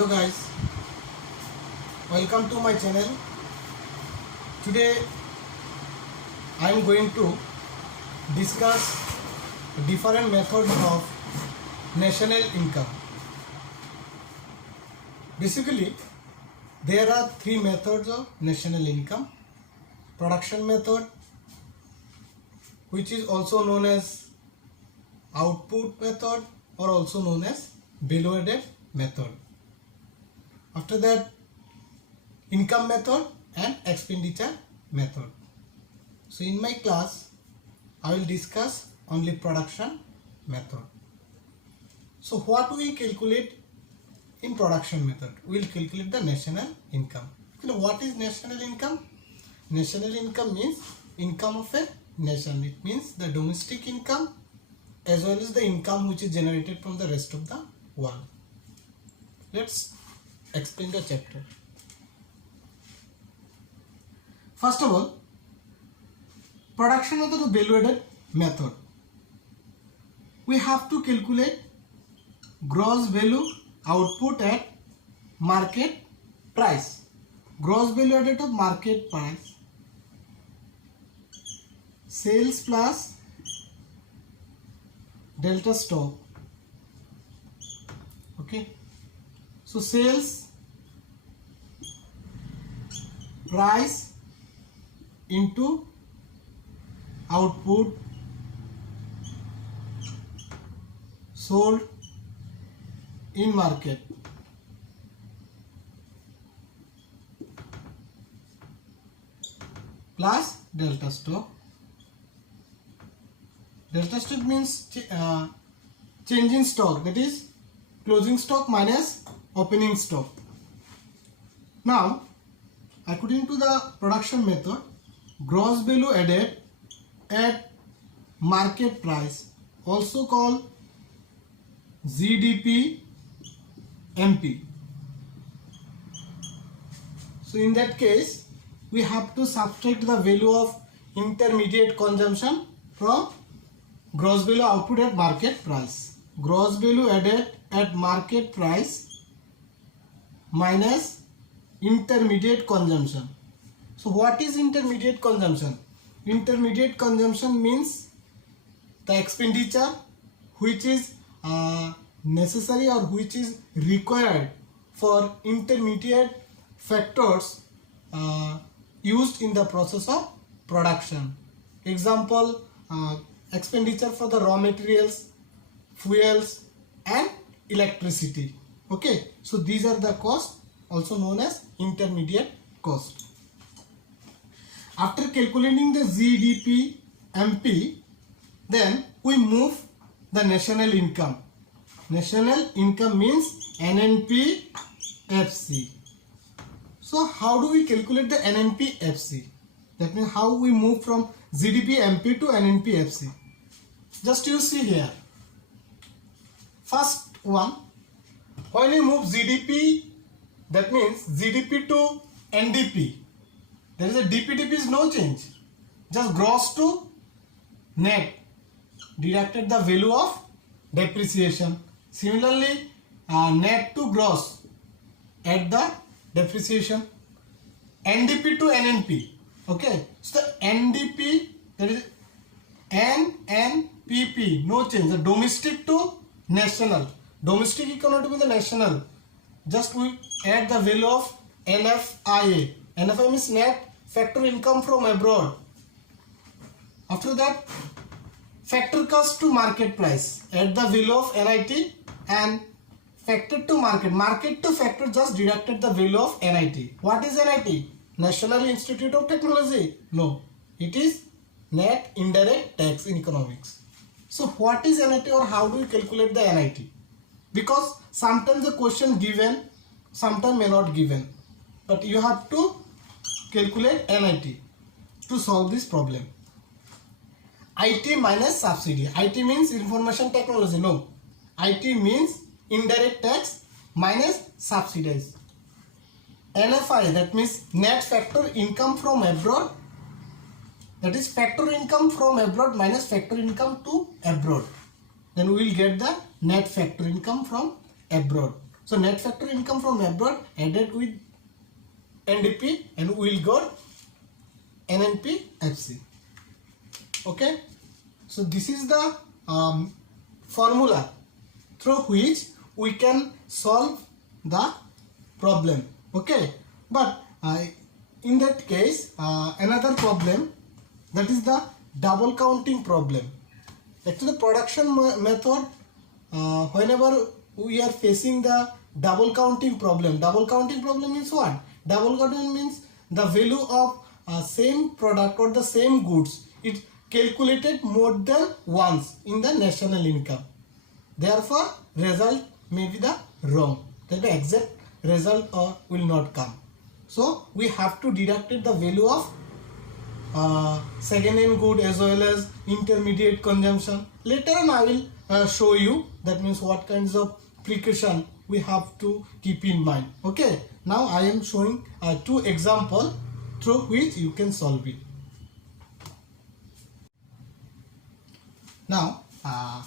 Hello guys, welcome to my channel. Today I am going to discuss different methods of national income. Basically there are three methods of national income. Production method, which is also known as output method or also known as value added method. After that, income method and expenditure method. So in my class I will discuss only production method. So what we calculate in production method? We will calculate the national income. You know what is national income? National income means income of a nation. It means the domestic income as well as the income which is generated from the rest of the world. Let's explain the chapter. First of all, production method or value added method. We have to calculate gross value output at market price. Gross value added of market price. Sales plus delta stock. Okay. So sales price into output sold in market plus delta stock. Delta stock means change in stock, that is closing stock minus opening stock. Now, according to the production method, gross value added at market price, also called GDP MP. So in that case, we have to subtract the value of intermediate consumption from gross value output at market price. Gross value added at market price minus intermediate consumption. So what is intermediate consumption? Intermediate consumption means the expenditure which is necessary or which is required for intermediate factors used in the process of production. Example, expenditure for the raw materials, fuels and electricity. Okay, so these are the costs also known as intermediate cost. After calculating the GDP MP, then we move the national income. National income means NNP-FC. So how do we calculate the NNP-FC? That means how we move from GDP-MP to NNP-FC. Just you see here. First one, when you move GDP, that means GDP to NDP, there is a DPDP is no change, just gross to net, deducted the value of depreciation. Similarly, net to gross, add the depreciation. NDP to NNP, okay, so the NDP, there is NNPP, no change, the domestic to national. Domestic equal to the national. Just we add the value of NFIA. NFIA means net factor income from abroad. After that, factor cost to market price. Add the value of NIT and factor to market. Market to factor just deducted the value of NIT. What is NIT? National Institute of Technology? No. It is net indirect tax in economics. So what is NIT or how do we calculate the NIT? Because sometimes the question given, sometimes may not given. But you have to calculate NIT to solve this problem. IT minus subsidy. IT means information technology. No. IT means indirect tax minus subsidies. NFI, that means net factor income from abroad. That is factor income from abroad minus factor income to abroad. Then we will get the net factor income from abroad. So net factor income from abroad added with NDP and we will got NNPFC. Okay, so this is the formula through which we can solve the problem. Okay, but in that case another problem, that is the double counting problem. Actually production method, whenever we are facing the double counting problem means what? Double counting means the value of same product or the same goods, it calculated more than once in the national income. Therefore result may be the wrong, that the exact result will not come. So we have to deduct the value of second hand good as well as intermediate consumption. Later on I will show you, that means what kinds of precaution we have to keep in mind. Okay, now I am showing two examples through which you can solve it. Now I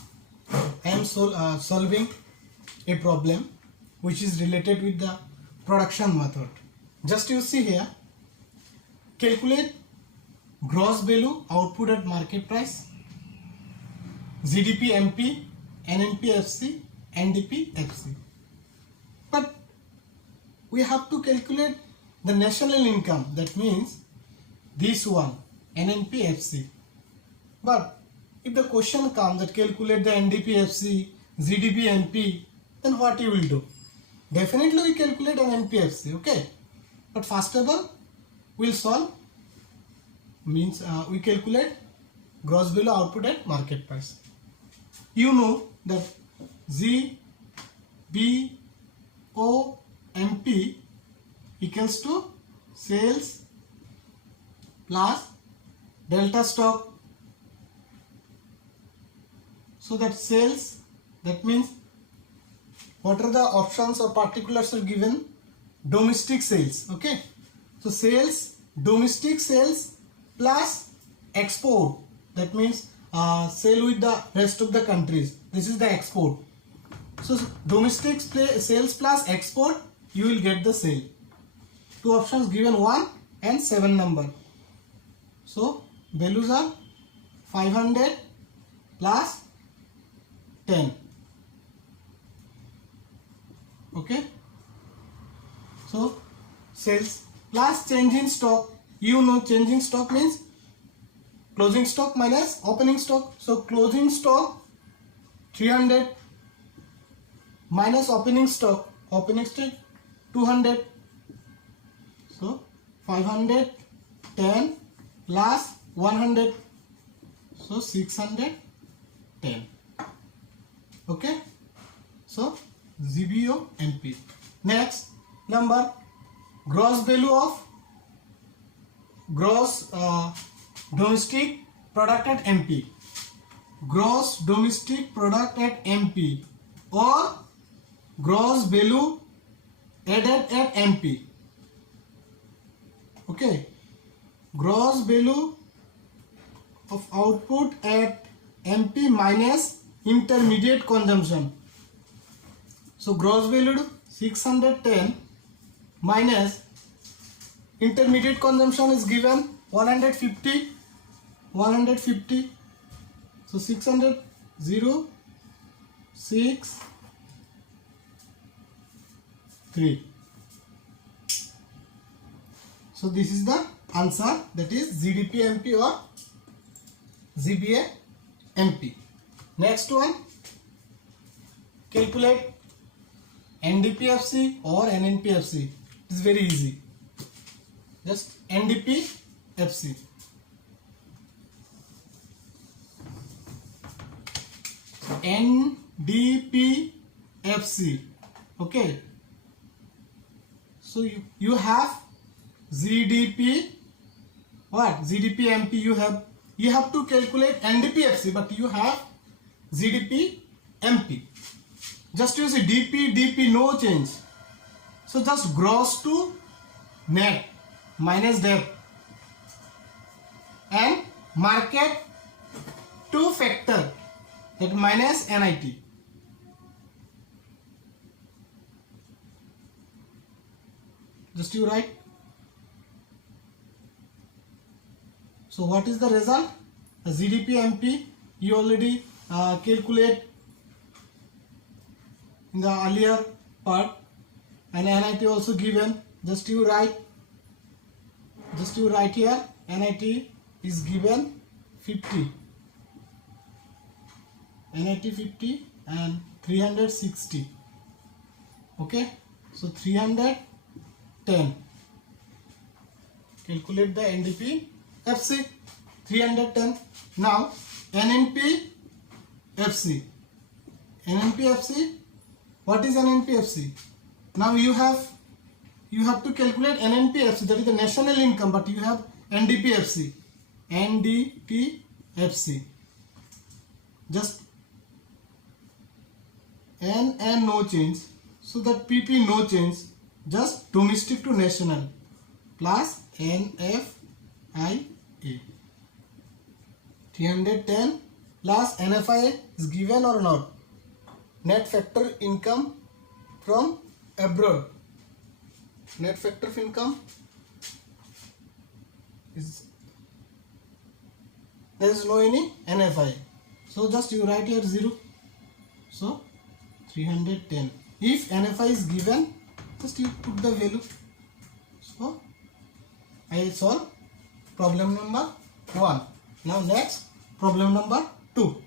am solving a problem which is related with the production method. Just you see here, calculate gross value output at market price, GDP MP, NNPFC, NDPFC. But we have to calculate the national income, that means this one, NNPFC. But if the question comes that calculate the NDPFC, GDP MP, then what you will do? Definitely we calculate NNPFC, okay? But first of all, we'll solve, means we calculate gross value output at market price. You know that GBOMP equals to sales plus delta stock. So that sales, that means what are the options or particulars are given? Domestic sales, okay? So sales, domestic sales plus export, that means sale with the rest of the countries, this is the export. So domestic sales plus export, you will get the sale. Two options given, 1 and 7 number. So values are 500 plus 10. Okay, so sales plus change in stock. You know change in stock means closing stock minus opening stock. So closing stock 300 minus opening stock 200. So 510 plus 100, so 610. Okay, so GBOMP. Next number, gross value of gross domestic product at MP, gross domestic product at MP, or gross value added at MP. Okay, gross value of output at MP minus intermediate consumption. So gross value 610 minus intermediate consumption is given 150. So 600, 0, 6, 3. So this is the answer, that is GDP MP or GBA MP. Next one, calculate NDPFC or NNPFC. It is very easy. Just NDPFC. NDPFC. Okay. So you have GDP, what? GDP MP you have to calculate NDPFC, but you have GDP MP. Just use DP, no change. So just gross to net minus debt and market to factor, that minus NIT. just you write. So what is the result? GDP MP you already calculate in the earlier part, and NIT also given, just you write here. NIT is given 50, NIT 50 and 360. Okay, so 310. Calculate the NDP FC 310. Now NNP FC. NNP FC. What is NNP FC? Now you have to calculate NNP FC, that is the national income, but you have NDP FC. NDP FC. Just N and no change. So that PP no change. Just domestic to national plus NFIA. 310 plus NFIA is given or not? Net factor income from abroad. Net factor of income is, there is no any NFI. So just you write here 0. So 310. If NFI is given, just you put the value. So I solve problem number 1. Now next problem number 2.